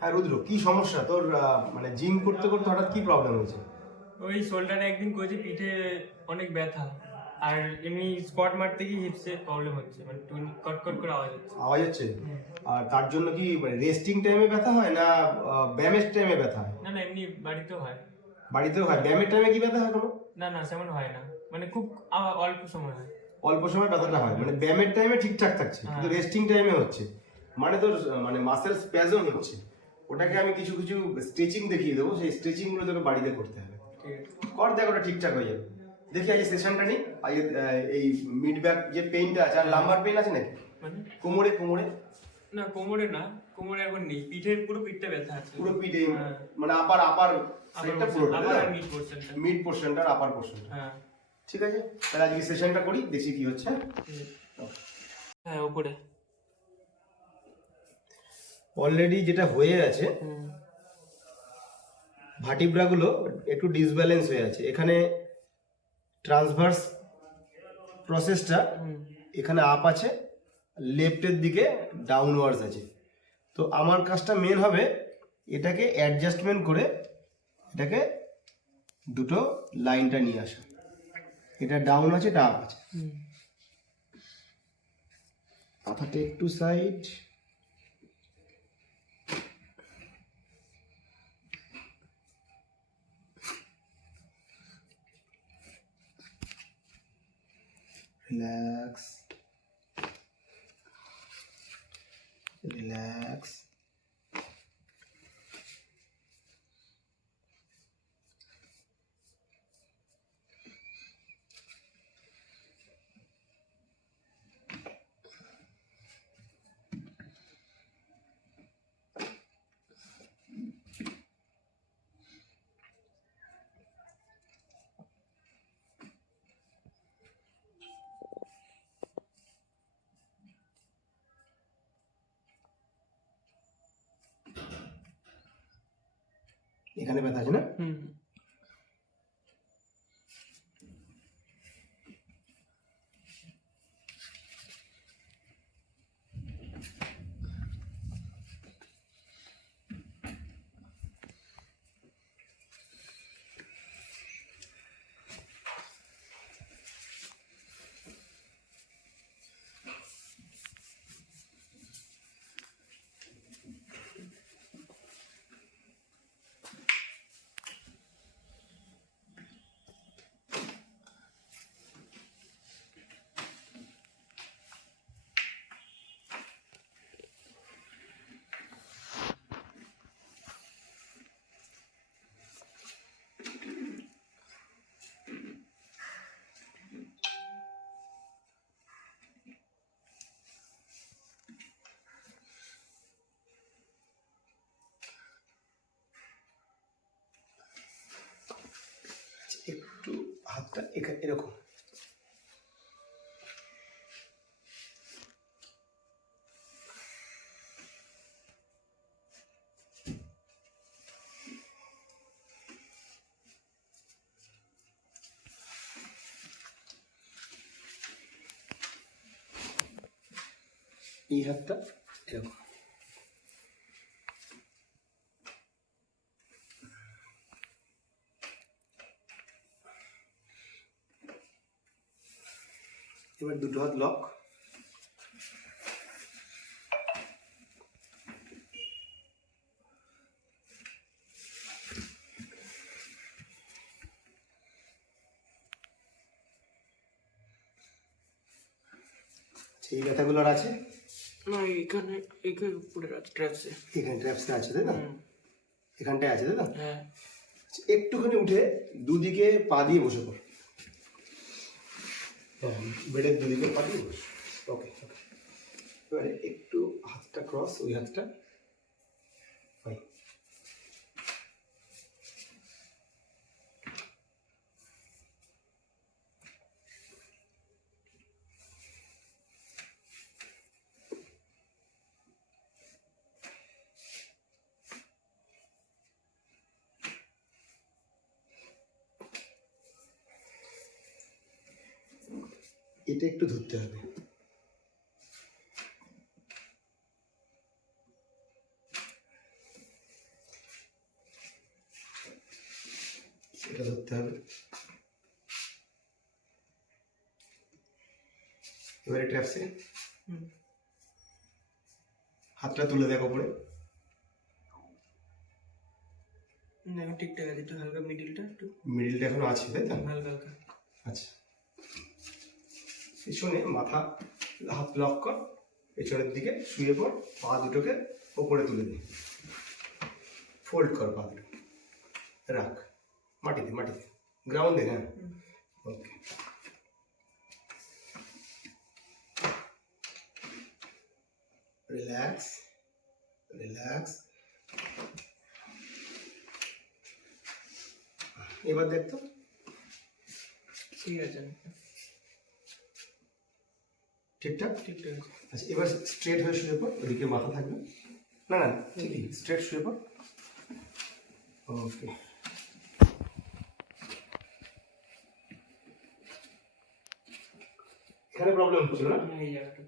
হ্যাঁ রুদ্র, কি সমস্যা তোর? মানে জিম করতে করতে হঠাৎ কি প্রবলেম হয়েছে? ওই শোল্ডারে একদিন করেছি, পিঠে অনেক ব্যথা, আর এমনি স্কোয়াট মারতে গিয়ে হিপসে প্রবলেম হচ্ছে, মানে কট করে আওয়াজ হচ্ছে। আওয়াজ হচ্ছে? আর তার জন্য কি রেস্টিং টাইমে ব্যথা হয় না ব্যায়ামের টাইমে ব্যথা হয়? না না, এমনি বাড়িতেও হয়। বাড়িতেও হয়? ব্যায়ামের টাইমে কি ব্যথা হয় কোনো? না না, সেমন হয় না, মানে খুব অল্প সময় হয়। অল্প সময় ব্যথাটা হয়, মানে ব্যায়ামের টাইমে ঠিকঠাক থাকছে কিন্তু হ্যাঁ। রেস্টিং টাইমে হচ্ছে। মানে তোর মানে মাসেল স্প্যাজম হচ্ছে। ওটাকে আমি কিছু কিছু স্ট্রেচিং দেখিয়ে দেবো, সেই স্ট্রেচিং গুলো তোকে বাড়িতে করতে হবে। ঠিক আছে। কর, দেখ ওটা ঠিকঠাক হয়ে যাবে। দেখি আজ সেশনটা নিই। আজ এই মিড ব্যাক যে পেইনটা আছে, আর লাম্বার পেইন আছে নাকি মানে কোমরে? কোমরে না, কোমরে না, কোমরে এখন নেই, পিঠের পুরো পিঠটা ব্যথা আছে। পুরো পিঠে, হ্যাঁ। মানে আপার সাইডটা পুরোটা, মিড পোর্শনটা। মিড পোর্শনটা আর আপার পোর্শনটা। হ্যাঁ। ঠিক আছে, তাহলে আজকে সেশনটা করি, দেখি কি হচ্ছে। হ্যাঁ, উপরে অলরেডি যেটা হয়ে আছে, ভার্টিব্রাগুলো একটু ডিসব্যালেন্স হয়ে আছে। এখানে ট্রান্সভার্স প্রসেসটা এখানে আপ আছে, লেফটের দিকে ডাউনওয়ার্ডস আছে। তো আমার কাজটা মেন হবে এটাকে অ্যাডজাস্টমেন্ট করে এটাকে দুটো লাইনটা নিয়ে আসা। এটা ডাউন আছে, এটা আপ আছে। মাথাটা একটু সাইড, রিল্যাক্স রিল্যাক্স। এখানে ব্যথা আছে না? একটু হাতটা এরকম। এই হাতটা এরকম। এবার দুটো হাত লক। এই ব্যথাগুলো আর আছে না, এখানে উপরে আছে, ট্র্যাপসে। এখানে ট্র্যাপসটা আছে তাই না? এখানটায় আছে তাই না? হ্যাঁ। একটুখানি উঠে দুদিকে পা দিয়ে বসে পড়। হ্যাঁ, বেডের দুদিকে পা দিয়ে বস। ওকে ওকে। এবারে একটু হাতটা ক্রস, ওই হাতটা ফাইন। এটা একটু ধরতে হবে। এটা ধরতে হবে। এবারে ট্র্যাপসে হাতটা তুলে দেখো পরে। দেখো ঠিকঠাক আছে, একটু হালকা মিডিলটা একটু মিডিলটা এখনো আছে, তাই তো? হালকা হালকা। আচ্ছা, পিছনে মাথা হাত লক কর, পেছনের দিকে শুয়ে পড়, পা দুটোকে ওপরে তুলে দে, ফোল্ড কর পা দুটো, রাখ মাটিতে, মাটিতে গ্রাউন্ডে। হ্যাঁ, ওকে। Relax, relax. এবার দেখ তো, ঠিক আছে, ঠিকঠাক? ঠিকঠাক আছে। আচ্ছা, এবার স্ট্রেট হয়ে শুয়ে পড়, ওদিকে মাথা থাকবে না, না ঠিকই, স্ট্রেট শুয়ে পড়। ওকে, এখানে প্রবলেম হচ্ছিল না? এই জায়গাটা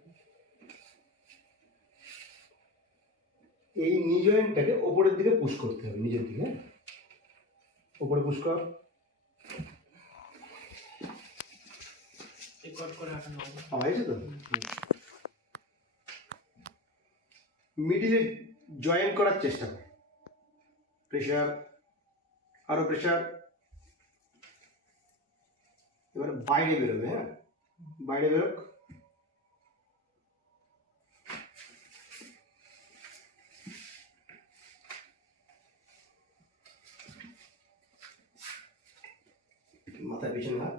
এই নি জয়েন্টটাকে ওপরের দিকে পুশ করতে হবে, নিজের দিকে। হ্যাঁ, ওপরে পুশ কর। কট করে আটানো হবে। হয়েছে তো? মিডিলে জয়েন্ট করার চেষ্টা কর, প্রেশার, আরো প্রেশার। এবার বাইরে বেরোবে। হ্যাঁ, বাইরে বেরোক। মাথায় পিছনে হাত।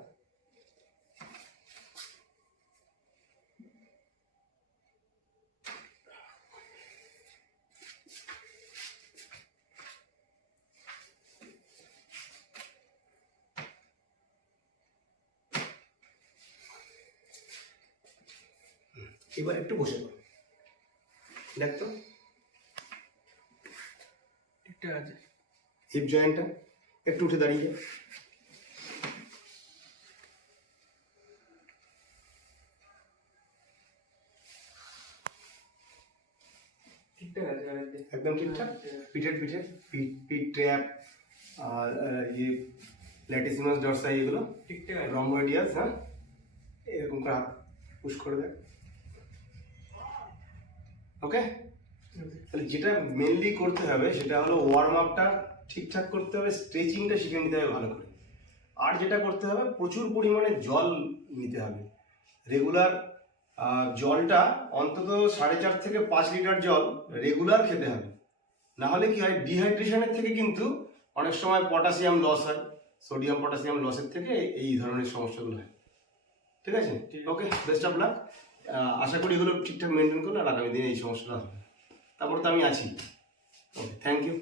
এবার একটু বসে পড়, দেখ তো ঠিকঠাক আছে। হিপ জয়েন্টটা একটু উঠে দাঁড়িয়ে যা। ঠিকঠাক আছে, আর একদিন। একদম ঠিকঠাক। পিঠের পিঠে পিঠ ট্র্যাপ আর ইয়ে ল্যাটিসিমাস ডরসাই, এগুলো ঠিকঠাক আছে। রম্বয়েডিয়াস। হ্যাঁ, এরকম করে হাত পুশ করে দেখ। ওকে, তাহলে যেটা মেনলি করতে হবে সেটা হলো ওয়ার্ম আপটা ঠিকঠাক করতে হবে, স্ট্রেচিংটা শিখে নিতে হবে ভালো করে। আর যেটা করতে হবে, প্রচুর পরিমাণে জল নিতে হবে রেগুলার। জলটা অন্তত 4.5 থেকে 5 লিটার জল রেগুলার খেতে হবে। না হলে কি হয়, ডিহাইড্রেশনের থেকে কিন্তু অনেক সময় পটাশিয়াম লস হয়, সোডিয়াম পটাশিয়াম লসের থেকে এই ধরনের সমস্যাগুলো হয়। ঠিক আছে? ওকে, বেস্ট অফ লাক। আশা করি এগুলো ঠিকঠাক মেনটেন করলে আর আগামী দিনে এই সমস্যাটা হবে। তারপর তো আমি আছি। ওকে, থ্যাংক ইউ।